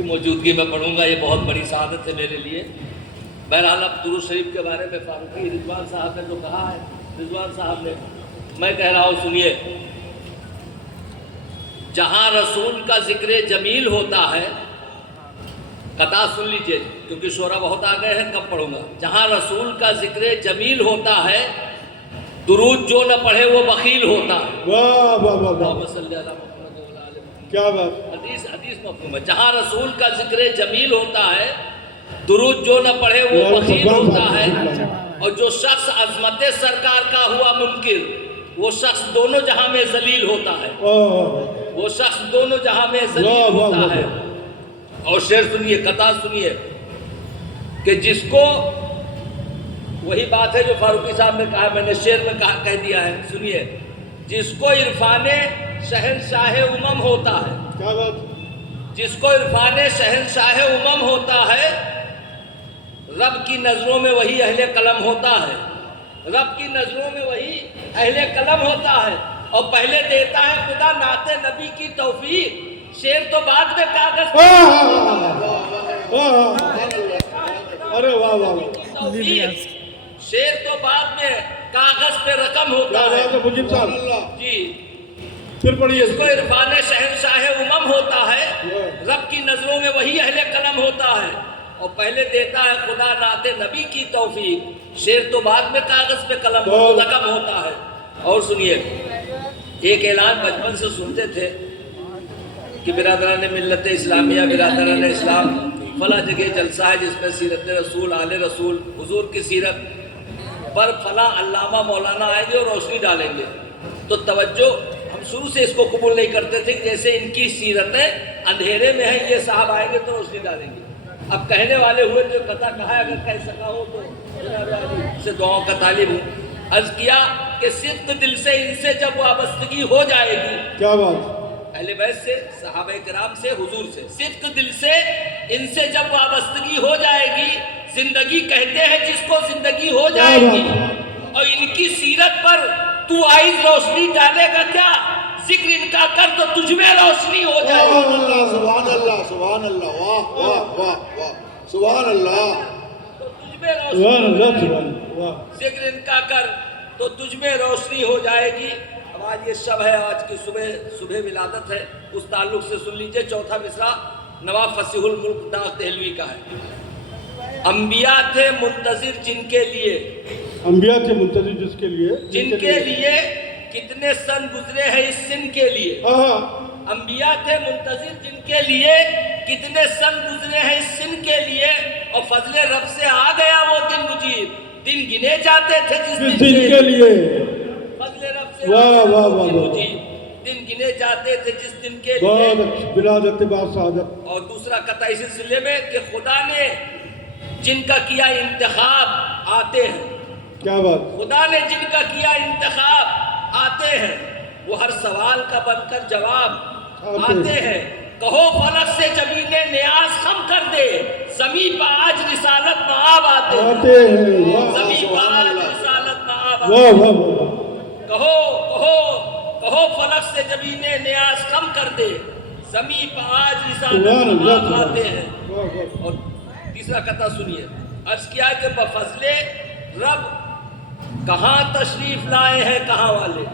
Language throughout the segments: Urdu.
کی موجودگی میں پڑھوں گا، یہ بہت بڑی سعادت ہے میرے لیے۔ بہرحال اب درود شریف کے بارے میں فاروقی رضوان صاحب نے تو کہا ہے، رضوان صاحب نے، میں کہہ رہا ہوں سنیے۔ جہاں رسول کا ذکر جمیل ہوتا ہے، قطع سن لیجئے کیونکہ شعرا بہت آ گئے ہیں، کب پڑھوں گا۔ جہاں رسول کا ذکر جمیل ہوتا ہے، درود جو نہ پڑھے وہ بخیل ہوتا ہے۔ واہ واہ واہ واہ، اللہم صلی علی محمد و علی آل محمد۔ کیا بات! حدیث مفہوم ہے۔ جہاں رسول کا ذکر جمیل ہوتا ہے، درود جو نہ پڑھے وہ بخیل ہوتا ہے، اور جو شخص عظمت سرکار کا ہوا منکر، وہ شخص دونوں جہاں میں ذلیل ہوتا ہے، وہ شخص دونوں جہاں میں ذلیل ہوتا ہے۔ اور شعر سنیے، قطع سنیے کہ جس کو، وہی بات ہے جو فاروقی صاحب نے کہا، میں نے شعر میں کہہ دیا ہے، سنیے۔ جس کو عرفان شہنشاہ امم ہوتا ہے، کیا بات! جس کو عرفان شہنشاہ امم ہوتا ہے، رب کی نظروں میں وہی اہل قلم ہوتا ہے، رب کی نظروں میں وہی اہل قلم ہوتا ہے، اور پہلے دیتا ہے خدا نعت نبی کی توفیق، شعر تو بعد میں کاغذ ارے واہ واہ، توفیق، شعر تو بعد میں کاغذ پہ رقم ہوتا ہے۔ مجھب صاحب جی، پھر پڑھیے۔ جس کو عرفان شہنشاہ امم ہوتا ہے، رب کی نظروں میں وہی اہل قلم ہوتا ہے، اور پہلے دیتا ہے خدا نعت نبی کی توفیق، شعر تو بعد میں کاغذ پہ قلم رقم ہوتا ہے۔ اور سنیے، ایک اعلان بچپن سے سنتے تھے کہ برادران ملت اسلامیہ، برادران اسلام، فلاں جگہ جلسہ ہے جس میں سیرت رسول، آل رسول، حضور کی سیرت پر فلاں علامہ مولانا آئیں گے اور روشنی ڈالیں گے۔ تو توجہ، ہم شروع سے اس کو قبول نہیں کرتے تھے کہ جیسے ان کی سیرتیں اندھیرے میں ہیں، یہ صاحب آئیں گے تو روشنی ڈالیں گے۔ اب کہنے والے ہوئے جو قطع کہا ہے، اگر کہہ سکا ہو تو جناب علی سے دعاؤں کا طالب ہوں۔ عرض کیا کہ صدق دل سے ان سے جب وابستگی ہو جائے گی، کیا بات! اہل بیت سے، صحابہ کرام سے، حضور سے، صدق دل سے ان سے جب وابستگی ہو جائے گی، زندگی کہتے ہیں جس کو زندگی ہو جائے گی، اور ان کی سیرت پر تو آئز روشنی ڈالے گا کیا، ذکر ان کا کر تو تجھ میں روشنی ہو جائے گی۔ سبحان اللہ، سبحان اللہ، سبحان اللہ، واہ واہ واہ واہ، سبحان اللہ، تو تجھ میں روشنی سبحان ہو اللہ، جائے گی۔ سبحان اللہ، واہ! ذکر ان کا کر تو تجھ میں روشنی ہو جائے گی۔ اب آج یہ شب ہے، آج کی صبح ولادت ہے، اس تعلق سے سن لیجئے چوتھا مصرع نواب فصیح الملک داغ دہلوی کا ہے۔ انبیاء تھے منتظر جن کے لیے، انبیاء تھے منتظر جس کے لیے، جن کے لیے کتنے سن گزرے ہیں اس سن کے لیے۔ انبیاء تھے منتظر جن کے لیے کتنے سن گزرے ہیں اس سن کے لیے، اور فضل رب سے آ گیا وہ دن مجیب، دن گنے جاتے تھے جس کس دن دن کے لیے؟ فضل رب سے واہ آ گیا واہ وہ واہ دن واہ، مجیب، دن گنے جاتے تھے جس دن کے بہت لیے۔ اچھی ولادت با سعادت۔ اور دوسرا قطع اس سلسلے میں کہ خدا نے جن کا کیا انتخاب آتے ہیں، کیا بات! خدا نے جن کا کیا انتخاب آتے ہیں، وہ ہر سوال کا بن کر جواب آتے ہیں۔ کہو فلک سے زمین نیاز خم کر دے، زمین پہ آج رسالت معاب آتے ہیں، زمین پہ آج رسالت معاب آتے واہ ہیں۔ واہ واہ، کہو فلک سے زمین نیاز خم کر دے، زمین پہ آج رسالت معاب آتے ہیں۔ اور تیسرا قطع سنیے، عرض کیا کہ بفضل رب کہاں تشریف لائے ہیں کہاں والے،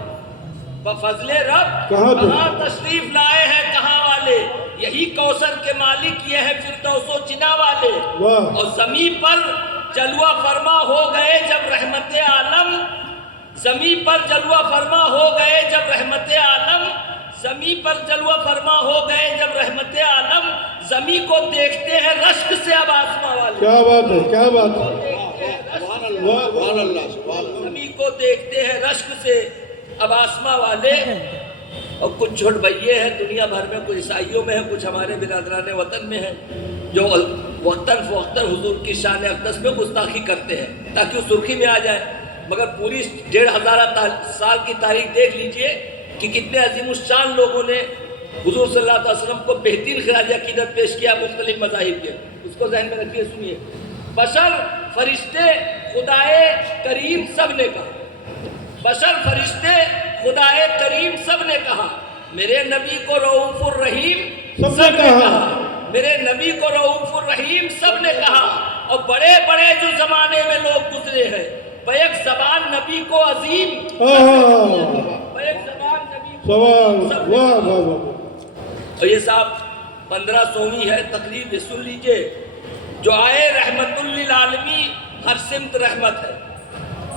بفضل رب کہاں تشریف لائے ہیں کہاں والے، یہی کوثر کے مالک یہ ہے فردوس و جنا والے، اور زمین پر جلوہ فرما ہو گئے جب رحمت عالم، زمین پر جلوہ فرما ہو گئے جب رحمت عالم، زمین پر جلوہ فرما ہو گئے جب رحمت عالم، زمین کو دیکھتے ہیں رشک سے اب آسماں والے۔ کیا بات ہے، کیا بات ہے! سبحان اللہ، زمین کو دیکھتے ہیں رشک سے اب آسماں والے۔ اور کچھ چھوٹ بھئیے ہیں دنیا بھر میں، کچھ عیسائیوں میں ہیں، کچھ ہمارے برادران وطن میں ہیں، جو وقتاً فوقتاً حضور کی شان اقدس میں گستاخی کرتے ہیں تاکہ وہ سرخی میں آ جائے، مگر پوری 1500 سال کی تاریخ دیکھ لیجئے کہ کتنے عظیم الشان لوگوں نے حضور صلی اللہ علیہ وسلم کو بہترین خراج عقیدت پیش کیا مختلف مذاہب کے۔ اس کو ذہن میں رکھیے، سنیے۔ بشر، فرشتے، خدائے کریم سب نے کہا، بشر، فرشتے، خدائے کریم سب نے کہا، میرے نبی کو رؤوف الرحیم سب نے کہا، میرے نبی کو رؤوف الرحیم سب نے کہا، اور بڑے بڑے جو زمانے میں لوگ گزرے ہیں، بیک زبان نبی کو عظیم، بیک زبان نبی کو عظیم سب نے کہا۔ اور یہ صاحب 1500ویں ہے تقریر، یہ سن لیجئے۔ جو آئے رحمت للعالمین، ہر سمت رحمت ہے۔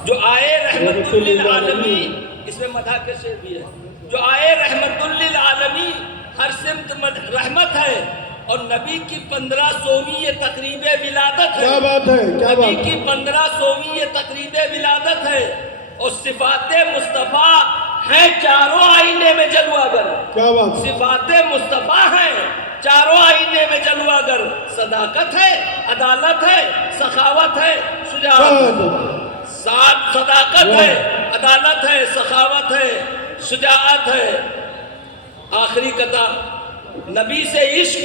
جو آئے رحمت للعالمین، اس میں مدح کے شعر بھی ہے۔ جو آئے رحمت للعالمین، ہر سمت رحمت ہے، اور نبی کی 1500ویں یہ تقریب ولادت ہے۔ کیا بات ہے، کیا بات ہے۔ نبی کی 1500ویں یہ تقریب ولادت ہے، اور صفات مصطفیٰ ہیں چاروں آئینے میں جلوہ گر۔ کیا بات ہے۔ صفات مصطفیٰ ہیں چاروں آئینے میں جلوہ گر، صداقت ہے، عدالت ہے، سخاوت ہے، شجاعت ہے۔ صداقت ہے، عدالت ہے، سخاوت ہے، شجاعت ہے۔ آخری قطع، نبی سے عشق،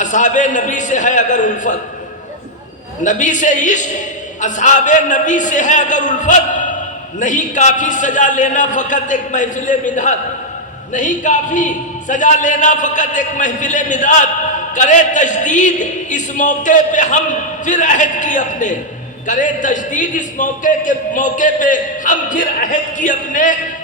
اصحاب نبی سے ہے اگر الفت۔ نبی سے عشق، اصحاب نبی سے ہے اگر الفت، نہیں کافی سجا لینا فقط ایک محفل مدحت، نہیں کافی سجا لینا فقط ایک محفل مدحت، کرے تجدید اس موقع پہ ہم پھر عہد کی اپنے، کرے تجدید اس موقع پہ ہم پھر عہد کی اپنے،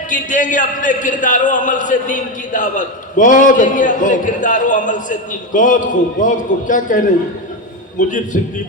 کہ دیں گے اپنے کردار و عمل سے دین کی دعوت، دیں گے اپنے کردار و عمل سے دین کی۔ بہت خوب، بہت خوب، کیا کہہ رہی مجیب صدیقی